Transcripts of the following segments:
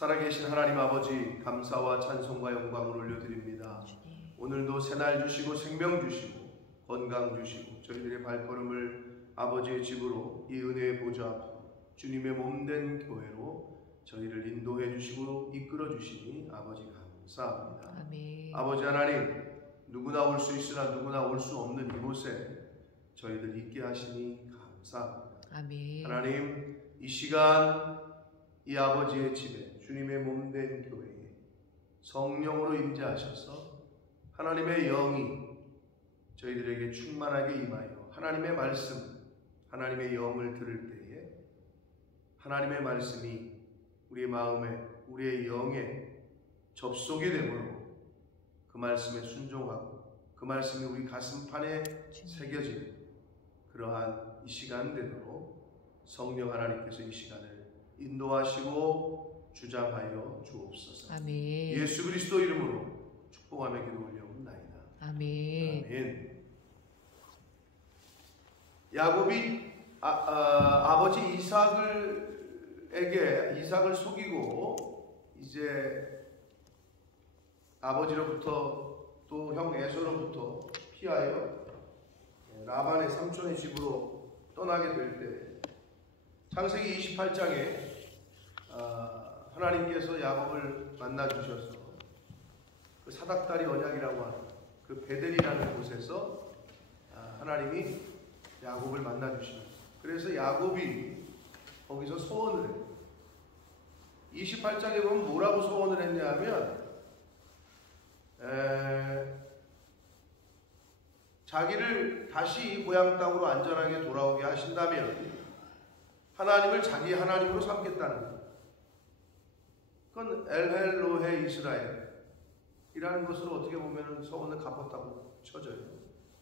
살아계신 하나님 아버지, 감사와 찬송과 영광을 올려드립니다. 오늘도 새날 주시고 생명 주시고 건강 주시고 저희들의 발걸음을 아버지의 집으로 이 은혜의 보좌 앞으로 주님의 몸된 교회로 저희를 인도해 주시고 이끌어 주시니 아버지 감사합니다. 아멘. 아버지 하나님, 누구나 올 수 있으나 누구나 올 수 없는 이곳에 저희들 있게 하시니 감사합니다. 아멘. 하나님, 이 시간 이 아버지의 집에 주님의 몸된 교회에 성령으로 임재하셔서 하나님의 영이 저희들에게 충만하게 임하여 하나님의 말씀, 하나님의 영을 들을 때에 하나님의 말씀이 우리의 마음에, 우리의 영에 접속이 되므로 그 말씀에 순종하고 그 말씀이 우리 가슴판에 새겨지는 그러한 이 시간 되도록 성령 하나님께서 이 시간을 인도하시고 주장하여 주옵소서. 아멘. 예수 그리스도 이름으로 축복하며 기도 올려옵나이다. 아멘. 아멘. 야곱이 아버지 이삭을 속이고 이제 아버지로부터 또 형 에서로부터 피하여 라반의 삼촌의 집으로 떠나게 될 때 창세기 28장에 하나님께서 야곱을 만나 주셔서 그 사닥다리 언약이라고 하는 그 베델이라는 곳에서 하나님이 야곱을 만나 주시면서 그래서 야곱이 거기서 소원을 해요. 28장에 보면 뭐라고 소원을 했냐면 자기를 다시 고향 땅으로 안전하게 돌아오게 하신다면 하나님을 자기 하나님으로 삼겠다는 거예요. 그건 엘헬로헤 이스라엘이라는 것으로 어떻게 보면 소원을 갚았다고 쳐져요.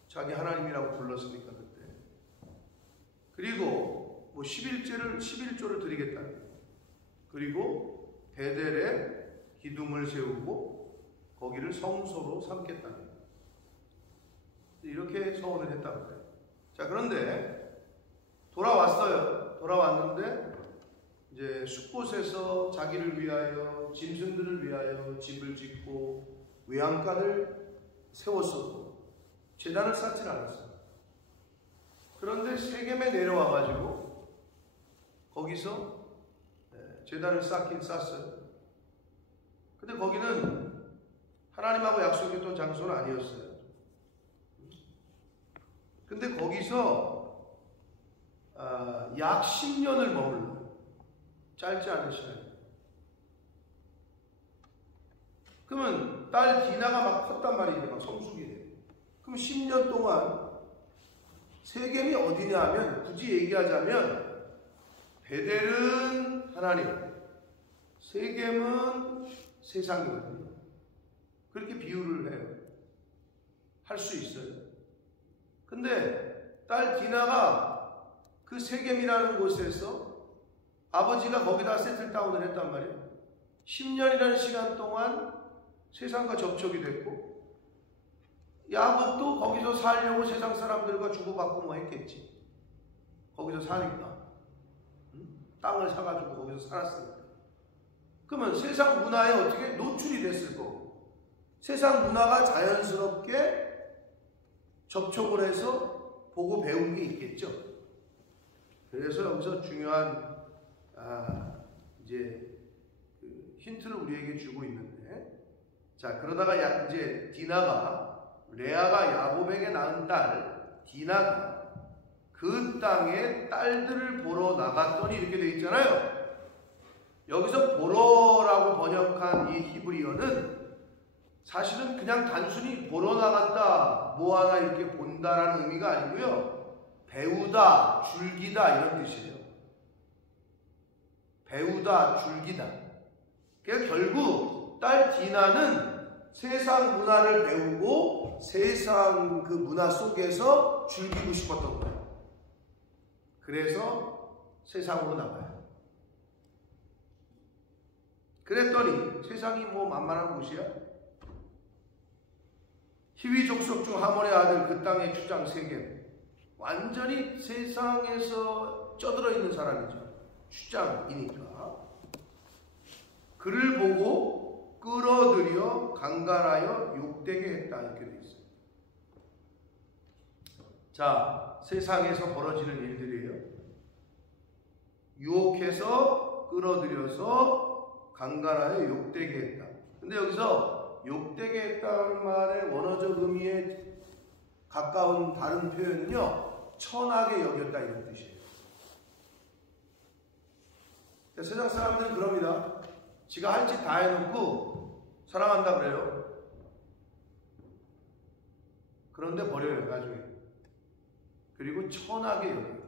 자기 하나님이라고 불렀으니까 그때. 그리고 뭐 11조를 드리겠다는 거예요. 그리고 베델에 기둥을 세우고 거기를 성소로 삼겠다는 거예요. 이렇게 소원을 했다는 거예요. 자, 그런데 돌아왔는데 이제 숲곳에서 자기를 위하여 짐승들을 위하여 집을 짓고 외양간을 세웠어도 제단을 쌓지 않았어요. 그런데 세겜에 내려와가지고 거기서 제단을 쌓긴 쌓았어요. 근데 거기는 하나님하고 약속했던 장소는 아니었어요. 근데 거기서 약 10년을 머물러. 짧지 않은 시간. 그러면 딸 디나가 막 컸단 말이에요. 막 성숙이 돼. 그럼 10년 동안 세겜이 어디냐 하면 굳이 얘기하자면 베델은 하나님, 세겜은 세상이거든요. 그렇게 비유를 해요. 할 수 있어요. 근데 딸 디나가 그 세겜이라는 곳에서 아버지가 거기다 세틀다운을 했단 말이에요. 10년이라는 시간 동안 세상과 접촉이 됐고 야곱도 거기서 살려고 세상 사람들과 주고받고 뭐 했겠지. 거기서 사니까 땅을 사가지고 거기서 살았으니까. 그러면 세상 문화에 어떻게 노출이 됐을 거고 세상 문화가 자연스럽게 접촉을 해서 보고 배운 게 있겠죠. 그래서 여기서 중요한 이제 그 힌트를 우리에게 주고 있는데, 자, 그러다가 이제 레아가 야곱에게 낳은 딸 디나가 그 땅에 딸들을 보러 나갔더니 이렇게 돼 있잖아요. 여기서 보러라고 번역한 이 히브리어는 사실은 그냥 단순히 보러 나갔다, 뭐 하나 이렇게 본다라는 의미가 아니고요, 배우다, 줄기다 이런 뜻이에요. 배우다, 줄기다. 그러니까 결국 딸 디나는 세상 문화를 배우고 세상 그 문화 속에서 즐기고 싶었던 거예요. 그래서 세상으로 나가요. 그랬더니 세상이 뭐 만만한 곳이야? 히위 족속 중 하몬의 아들 그 땅의 주장 세겜, 완전히 세상에서 쪄들어 있는 사람이죠. 주장이니까. 그를 보고 끌어들여 강간하여 욕되게 했다. 이렇게 돼 있어요. 자, 세상에서 벌어지는 일들이에요. 유혹해서 끌어들여서 강간하여 욕되게 했다. 근데 여기서 욕되게 했다는 말의 원어적 의미에 가까운 다른 표현은요, 천하게 여겼다 이런 뜻이에요. 그러니까 세상 사람들은 그럽니다. 지가 할 짓 다 해놓고 사랑한다 그래요. 그런데 버려요 나중에. 그리고 천하게 여겨요.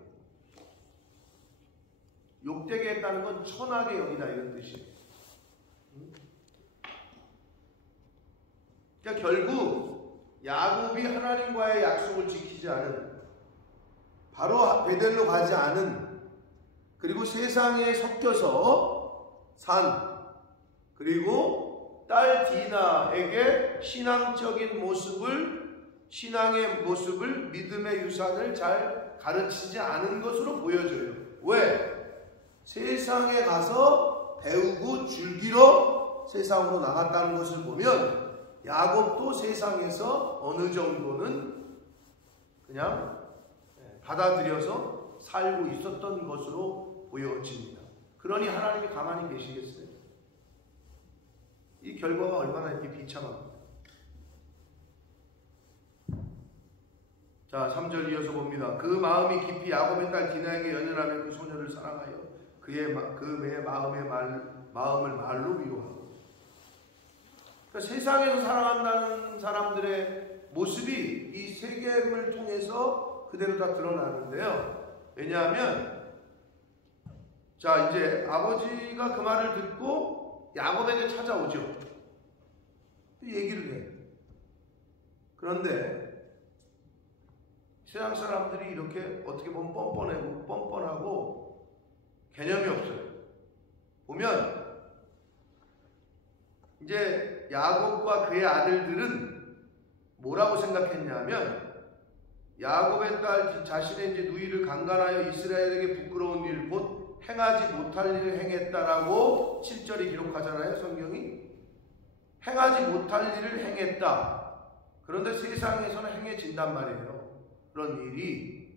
욕되게 했다는 건 천하게 여기다 이런 뜻이에요. 그러니까 결국 야곱이 하나님과의 약속을 지키지 않은, 바로 베델로 가지 않은, 그리고 세상에 섞여서 산, 그리고 딸 디나에게 신앙적인 모습을, 신앙의 모습을, 믿음의 유산을 잘 가르치지 않은 것으로 보여져요. 왜? 세상에 가서 배우고 즐기러 세상으로 나갔다는 것을 보면 야곱도 세상에서 어느 정도는 그냥 받아들여서 살고 있었던 것으로 보여집니다. 그러니 하나님이 가만히 계시겠어요? 이 결과가 얼마나 이렇게 비참합니까? 자, 3절 이어서 봅니다. 그 마음이 깊이 야곱의 딸 디나에게 연연하며 그 소녀를 사랑하여 그의 마음을 말로 위로하고. 그러니까 세상에서 살아간다는 사람들의 모습이 이 세겜을 통해서 그대로 다 드러나는데요. 왜냐하면 자, 이제 아버지가 그 말을 듣고 야곱에게 찾아오죠. 얘기를 해요. 그런데 세상 사람들이 이렇게 어떻게 보면 뻔뻔하고 개념이 없어요. 보면 이제 야곱과 그의 아들들은 뭐라고 생각했냐면, 야곱의 딸 자신의 이제 누이를 강간하여 이스라엘에게 부끄러운 일, 곧 행하지 못할 일을 행했다라고 7절이 기록하잖아요, 성경이. 행하지 못할 일을 행했다. 그런데 세상에서는 행해진단 말이에요. 그런 일이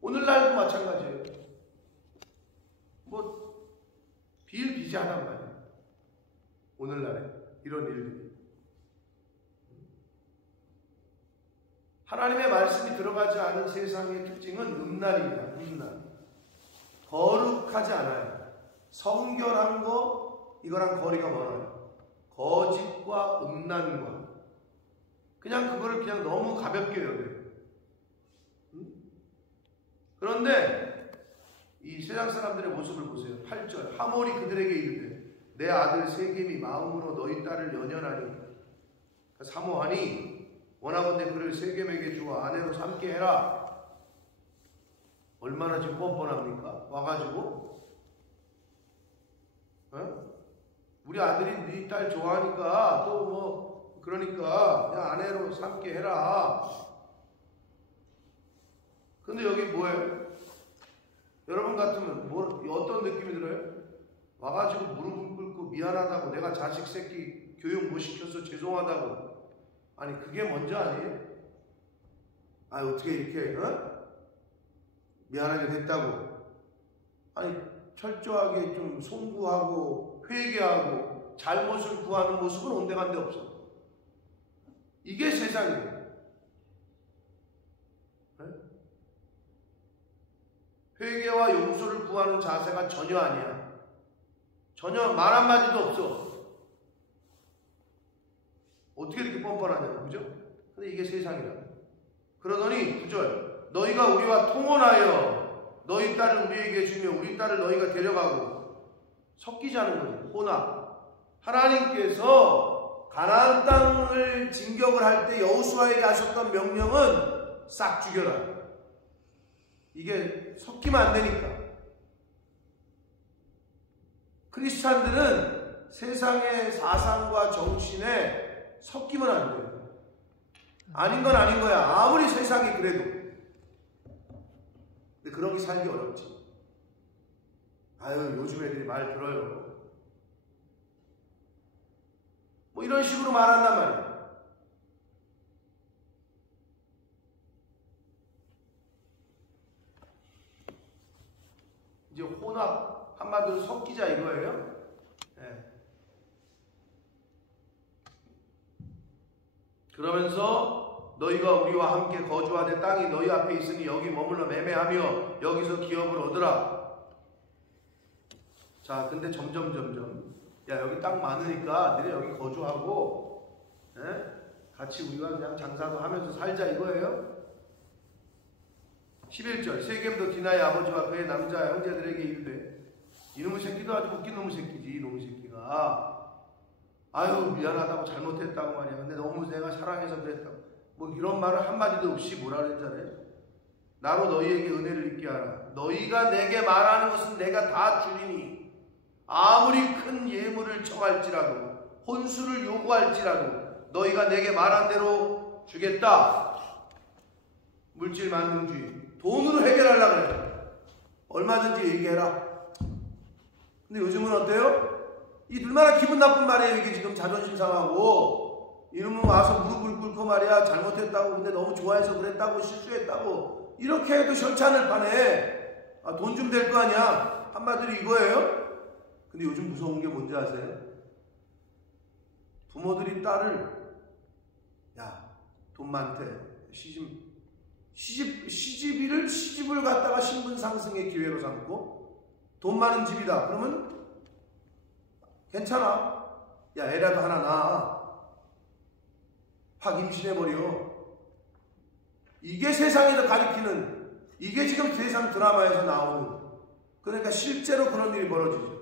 오늘날도 마찬가지예요. 뭐 비일비재하단 말이에요. 오늘날에 이런 일들이. 하나님의 말씀이 들어가지 않은 세상의 특징은 음란입니다. 음란. 거룩하지 않아요. 성결한 거, 이거랑 거리가 멀어요. 거짓과 음란과 그냥 그거를 그냥 너무 가볍게 여겨요. 그런데 이 세상 사람들의 모습을 보세요. 8절 하몰이 그들에게 이르되 내 아들 세겜이 마음으로 너희 딸을 연연하니 사모하니 원하건대 그를 세겜에게 주어 아내로 삼게 해라. 얼마나 지금 뻔뻔합니까? 와가지고 우리 아들이 네 딸 좋아하니까 또 뭐 그러니까 그냥 아내로 삼게 해라. 근데 여기 뭐예요? 여러분 같으면 어떤 느낌이 들어요? 와가지고 무릎을 꿇고 미안하다고, 내가 자식 새끼 교육 못 시켜서 죄송하다고. 아니 그게 먼저 아니에요? 아니 어떻게 이렇게 미안하게 됐다고. 아니 철저하게 좀 송구하고 회개하고 잘못을 구하는 모습은 온데간데 없어. 이게 세상이에요. 회개와 용서를 구하는 자세가 전혀 아니야. 전혀 말 한마디도 없어. 어떻게 이렇게 뻔뻔하냐고, 그죠? 근데 이게 세상이라. 그러더니 9절 너희가 우리와 통혼하여 너희 딸을 우리에게 주며 우리 딸을 너희가 데려가고. 섞이자는 거지. 혼합. 하나님께서 가나안 땅을 진격을 할 때 여호수아에게 하셨던 명령은 싹 죽여라. 이게 섞이면 안 되니까. 크리스찬들은 세상의 사상과 정신에 섞이면 안 돼요. 아닌 건 아닌 거야. 아무리 세상이 그래도. 근데 그런 게 살기 어렵지. 아유, 요즘 애들이 말 들어요. 이런 식으로 말한단 말이에요. 이제 혼합, 한마디로 섞이자 이거예요. 네. 그러면서 너희가 우리와 함께 거주하되 땅이 너희 앞에 있으니 여기 머물러 매매하며 여기서 기업을 얻으라. 자, 근데 점점 야, 여기 땅 많으니까 너네 여기 거주하고 같이 우리가 그냥 장사도 하면서 살자 이거예요. 11절 세겜도 디나의 아버지와 그의 남자 형제들에게 이르되, 이놈의 새끼도 아주 웃긴 놈의 새끼지. 이놈의 새끼가 아유 미안하다고 잘못했다고 말이야. 근데 너무 내가 사랑해서 그랬다고 뭐 이런 말을 한마디도 없이 뭐라 그랬잖아요. 나로 너희에게 은혜를 입게 하라. 너희가 내게 말하는 것은 내가 다 주리니 아무리 큰 예물을 청할지라도 혼수를 요구할지라도 너희가 내게 말한 대로 주겠다. 물질 만능주의, 돈으로 해결하려고 그래. 얼마든지 얘기해라. 근데 요즘은 어때요? 이 얼마나 기분 나쁜 말이에요. 이게 지금 자존심 상하고 이놈은 와서 무릎을 꿇고 말이야 잘못했다고, 근데 너무 좋아해서 그랬다고, 실수했다고 이렇게 해도 절찬을 파네. 아, 돈 좀 될 거 아니야. 한마디로 이거예요. 근데 요즘 무서운 게 뭔지 아세요? 부모들이 딸을 야, 돈 많대. 시집을 갖다가 신분 상승의 기회로 삼고 돈 많은 집이다. 그러면 괜찮아. 야, 애라도 하나 낳아. 확 임신해버려. 이게 세상에서 가리키는, 이게 지금 세상 드라마에서 나오는, 그러니까 실제로 그런 일이 벌어지죠.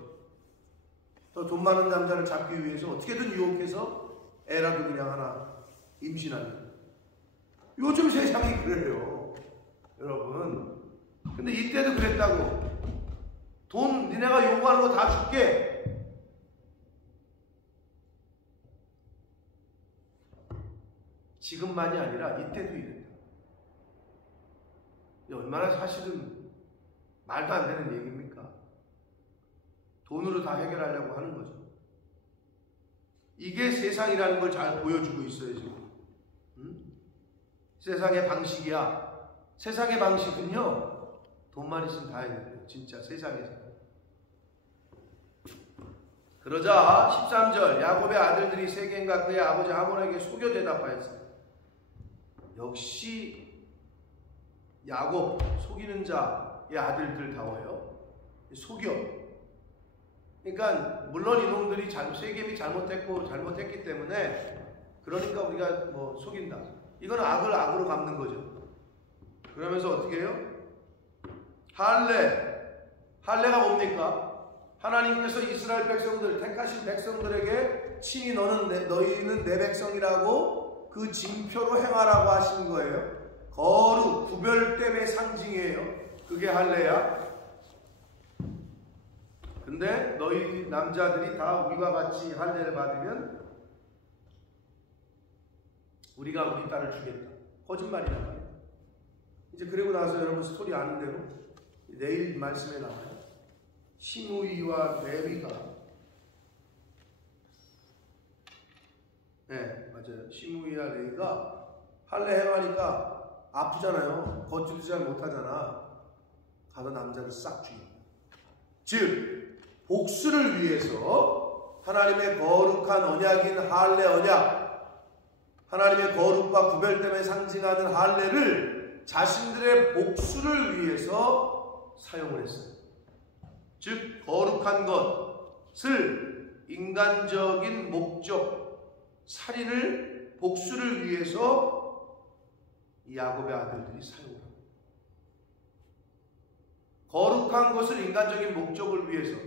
또 돈 많은 남자를 잡기 위해서 어떻게든 유혹해서 애라도 그냥 하나 임신하는. 요즘 세상이 그래요, 여러분. 근데 이때도 그랬다고. 돈 니네가 요구하는 거 다 줄게. 지금만이 아니라 이때도 이랬다. 얼마나 사실은 말도 안 되는 얘기입니까? 돈으로 다 해결하려고 하는 거죠. 이게 세상이라는 걸 잘 보여주고 있어요, 지금. 세상의 방식이야. 세상의 방식은요, 돈만 있으면 다 해결돼요. 진짜 세상에서. 그러자 13절 야곱의 아들들이 세겜과 그의 아버지 하몬에게 속여 대답하였어요. 역시 야곱, 속이는 자의 아들들다워요. 속여. 그러니까 물론 이놈들이 세겜이 잘못했기 때문에, 그러니까 우리가 뭐 속인다. 이건 악을 악으로 갚는 거죠. 그러면서 어떻게 해요? 할례가 뭡니까? 하나님께서 이스라엘 백성들, 택하신 백성들에게 친히 너희는 내 백성이라고 그 징표로 행하라고 하신 거예요. 거룩, 구별됨의 상징이에요. 그게 할례야. 근데 너희 남자들이 다 우리와 같이 할례를 받으면 우리가 우리 딸을 주겠다. 거짓말이란 말이에요. 이제 그리고 나서 여러분 스토리 아는 대로 내일 말씀에 나와요. 시므이와 레위가, 네 맞아요. 시므이와 레위가 할례 행하니까 아프잖아요. 걷지도 잘 못하잖아. 가서 남자를 싹 죽입니다. 즉 복수를 위해서 하나님의 거룩한 언약인 할례 언약, 하나님의 거룩과 구별됨에 상징하는 할례를 자신들의 복수를 위해서 사용을 했어요. 즉 거룩한 것을 인간적인 목적, 살인을 복수를 위해서 이 야곱의 아들들이 사용합니다. 거룩한 것을 인간적인 목적을 위해서,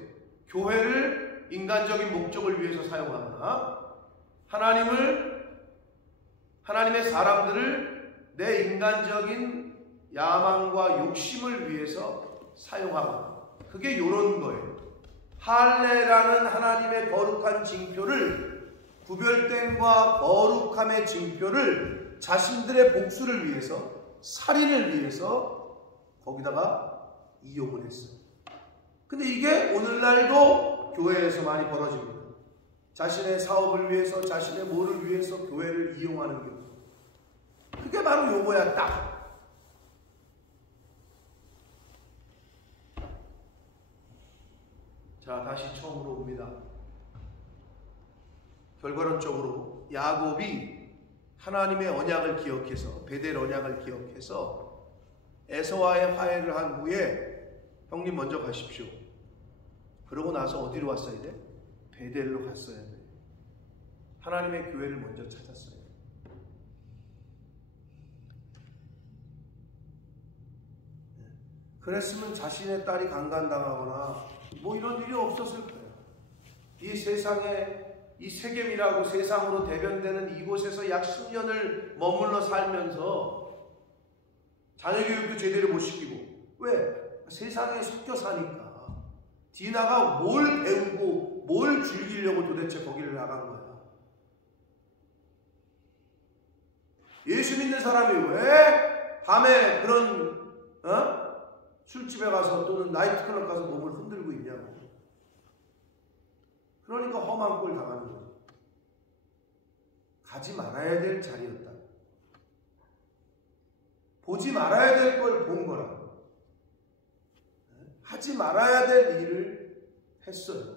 교회를 인간적인 목적을 위해서 사용하거나 하나님의 사람들을 내 인간적인 야망과 욕심을 위해서 사용하거나, 그게 이런 거예요. 할례라는 하나님의 거룩한 징표를, 구별됨과 거룩함의 징표를 자신들의 복수를 위해서, 살인을 위해서 거기다가 이용을 했어요. 근데 이게 오늘날도 교회에서 많이 벌어집니다. 자신의 사업을 위해서, 자신의 뭐를 위해서 교회를 이용하는 경우. 그게 바로 요거야, 딱. 자, 다시 처음으로 옵니다. 결과론적으로 야곱이 하나님의 언약을 기억해서, 베델 언약을 기억해서 에서와의 화해를 한 후에 형님 먼저 가십시오. 그러고 나서 어디로 왔어야 돼? 베델로 갔어야 돼. 하나님의 교회를 먼저 찾았어요. 그랬으면 자신의 딸이 강간당하거나 뭐 이런 일이 없었을 거예요. 이 세상에, 이 세겜이라고 세상으로 대변되는 이곳에서 약 10년을 머물러 살면서 자녀 교육도 제대로 못 시키고. 왜? 세상에 섞여 사니까. 디나가 뭘 배우고 뭘 즐기려고 도대체 거기를 나간 거야. 예수 믿는 사람이 왜 밤에 그런 술집에 가서 또는 나이트클럽 가서 몸을 흔들고 있냐고. 그러니까 험한 꼴 당하는 거죠. 가지 말아야 될 자리였다. 보지 말아야 될 걸 본 거라. 하지 말아야 될 일을 했어요.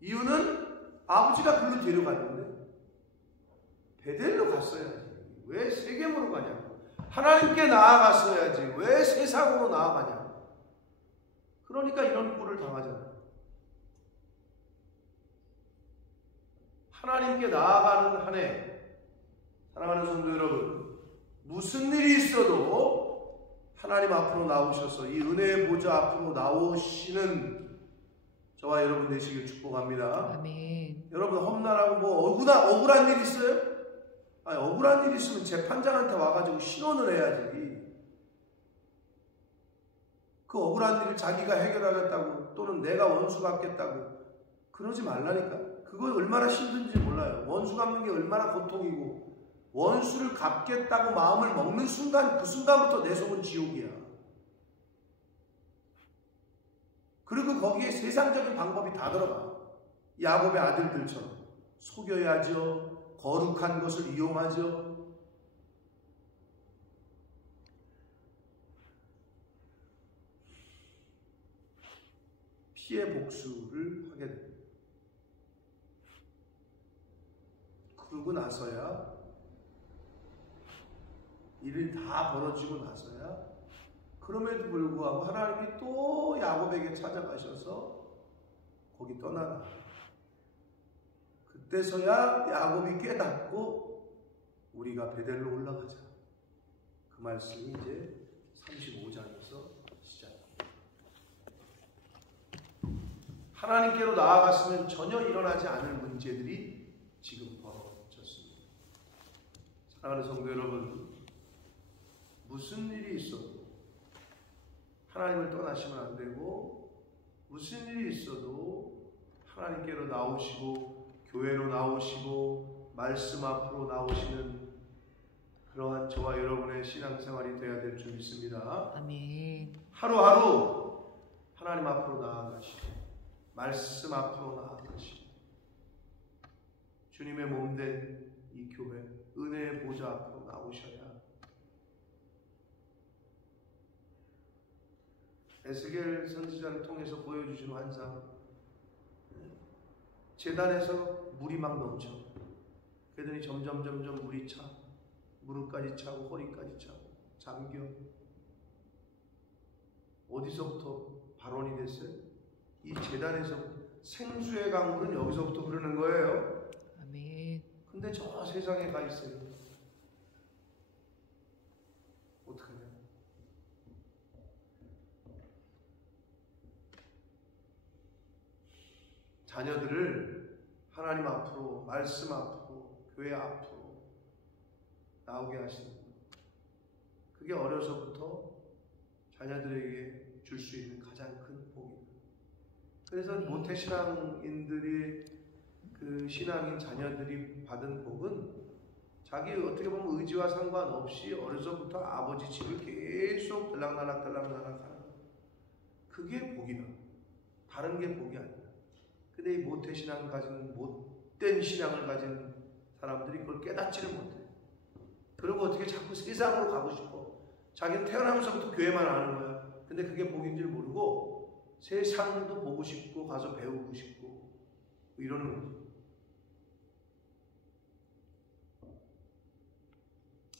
이유는 아버지가 글로 데려갔는데 베델로 갔어야지. 왜 세겜으로 가냐고. 하나님께 나아갔어야지. 왜 세상으로 나아가냐. 그러니까 이런 꼴을 당하잖아요. 하나님께 나아가는 한 해, 사랑하는 성도 여러분, 무슨 일이 있어도 하나님 앞으로 나오셔서 이 은혜의 보좌 앞으로 나오시는 저와 여러분 되시길 축복합니다. 아멘. 여러분 험난하고 뭐 억울한 일 있어요? 아니, 억울한 일 있으면 재판장한테 와가지고 신원을 해야지. 그 억울한 일을 자기가 해결하겠다고 또는 내가 원수 갚겠다고 그러지 말라니까. 그거 얼마나 힘든지 몰라요. 원수 갚는 게 얼마나 고통이고, 원수를 갚겠다고 마음을 먹는 순간, 그 순간부터 내 속은 지옥이야. 그리고 거기에 세상적인 방법이 다 들어가. 야곱의 아들들처럼 속여야죠. 거룩한 것을 이용하죠. 피해 복수를 하게 됩니다. 그러고 나서야, 일이 다 벌어지고 나서야, 그럼에도 불구하고 하나님이 또 야곱에게 찾아가셔서 거기 떠나라. 그때서야 야곱이 깨닫고 우리가 베델로 올라가자. 그 말씀이 이제 35장에서 시작합니다. 하나님께로 나아갔으면 전혀 일어나지 않을 문제들이 지금 벌어졌습니다. 사랑하는 성도 여러분, 무슨 일이 있어도 하나님을 떠나시면 안 되고, 무슨 일이 있어도 하나님께로 나오시고 교회로 나오시고 말씀 앞으로 나오시는 그러한 저와 여러분의 신앙생활이 되어야 될 줄 믿습니다. 아멘. 하루하루 하나님 앞으로 나아가시고 말씀 앞으로 나아가시고 주님의 몸된 이 교회 은혜의 보좌 앞으로 나오셔야 에스겔 선지자를 통해서 보여주신 환상, 제단에서 물이 막 넘쳐. 그러더니 점점 물이 차. 무릎까지 차고 허리까지 차고 잠겨. 어디서부터 발원이 됐어요? 이 제단에서 생수의 강물은 여기서부터 흐르는 거예요. 아멘. 근데 저 세상에 가 있어요. 어떡하냐? 자녀들을 하나님 앞으로, 말씀 앞으로, 교회 앞으로 나오게 하시는 것. 그게 어려서부터 자녀들에게 줄 수 있는 가장 큰 복입니다. 그래서 모태신앙인들이 그 신앙인 자녀들이 받은 복은 자기 어떻게 보면 의지와 상관없이 어려서부터 아버지 집을 계속 들락날락 하는, 그게 복이다. 다른 게 복이 아니다. 근데 이 모태신앙을 가진 못된 신앙을 가진 사람들이 그걸 깨닫지를 못해요. 그리고 어떻게 자꾸 세상으로 가고 싶어. 자기는 태어나면서부터 교회만 아는 거야. 근데 그게 복인 줄 모르고 세상도 보고 싶고 가서 배우고 싶고 이러는 거죠.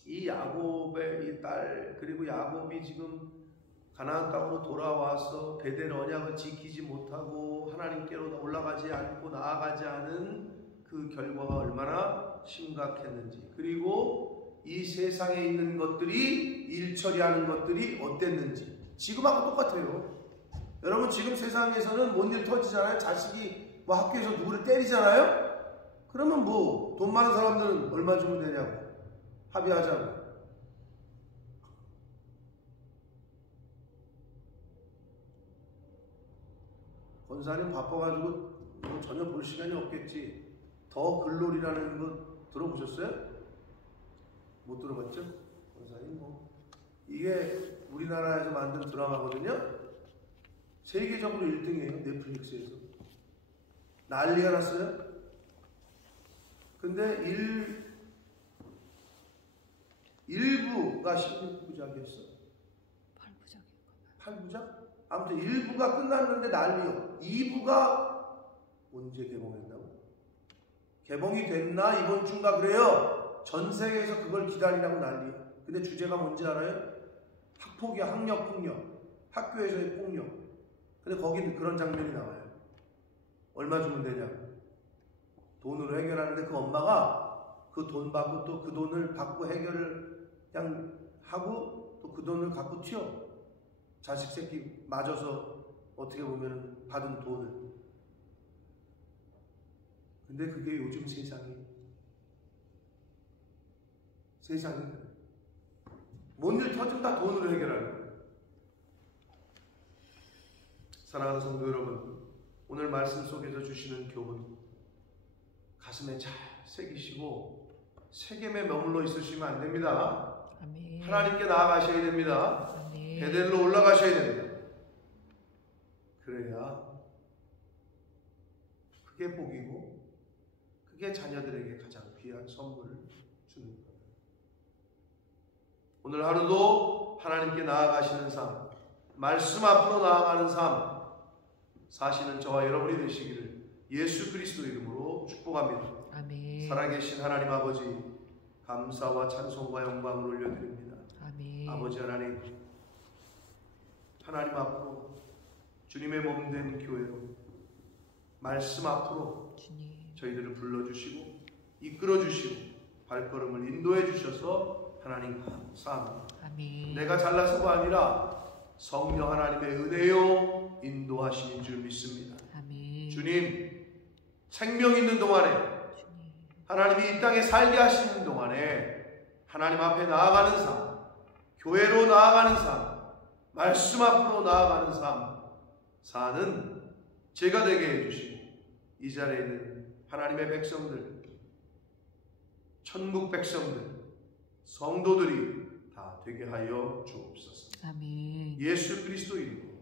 이 야곱의 이 딸, 그리고 야곱이 지금 가나안 땅으로 돌아와서 베델 언약을 지키지 못하고 하나님께로 올라가지 않고 나아가지 않은 그 결과가 얼마나 심각했는지, 그리고 이 세상에 있는 것들이 일처리하는 것들이 어땠는지 지금하고 똑같아요. 여러분, 지금 세상에서는 뭔 일 터지잖아요. 자식이 뭐 학교에서 누구를 때리잖아요. 그러면 뭐 돈 많은 사람들은 얼마 주면 되냐고 합의하자고. 권사님 바빠가지고 뭐 전혀 볼 시간이 없겠지. 더 글로리라는 거 들어보셨어요? 못 들어봤죠? 권사님 뭐 이게 우리나라에서 만든 드라마거든요. 세계적으로 1등이에요. 넷플릭스에서. 난리가 났어요. 근데 1부가 16부작이었어. 8부작? 아무튼 1부가 끝났는데 난리요. 2부가 언제 개봉했다고? 개봉이 됐나? 이번 주인가 그래요. 전 세계에서 그걸 기다리라고 난리요. 근데 주제가 뭔지 알아요? 학폭이야. 학력, 폭력. 학교에서의 폭력. 근데 거기는 그런 장면이 나와요. 얼마 주면 되냐고. 돈으로 해결하는데 그 엄마가 그 돈 받고 또 그 돈을 받고 해결을 그냥 하고 또 그 돈을 갖고 튀어. 자식 새끼 맞아서 어떻게 보면 받은 돈을. 근데 그게 요즘 세상이 뭔 일 터지면 다 돈으로 해결하는 거예요. 사랑하는 성도 여러분, 오늘 말씀 속에서 주시는 교훈 가슴에 잘 새기시고 세겜에 머물러 있으시면 안 됩니다. 아멘. 하나님께 나아가셔야 됩니다. 아멘. 베델로 올라가셔야 됩니다. 그래야 그게 복이고 그게 자녀들에게 가장 귀한 선물을 주는 거예요. 오늘 하루도 하나님께 나아가시는 삶, 말씀 앞으로 나아가는 삶 사시는 저와 여러분이 되시기를 예수 그리스도 이름으로 축복합니다. 아멘. 살아계신 하나님 아버지, 감사와 찬송과 영광을 올려드립니다. 아멘. 아버지 하나님, 하나님 앞으로 주님의 몸된 교회로 말씀 앞으로 주님. 저희들을 불러주시고 이끌어주시고 발걸음을 인도해 주셔서 하나님 감사합니다. 아멘. 내가 잘나서가 아니라 성령 하나님의 은혜요 인도하시는 줄 믿습니다. 아멘. 주님, 생명 있는 동안에 주님. 하나님이 이 땅에 살게 하시는 동안에 하나님 앞에 나아가는 삶, 교회로 나아가는 삶, 말씀 앞으로 나아가는 삶 사는 제가 되게 해주시고 이 자리에 있는 하나님의 백성들, 천국 백성들, 성도들이 다 되게 하여 주옵소서. 아멘. 예수 그리스도 이름으로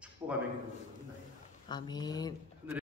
축복하며 기도드립니다. 아멘.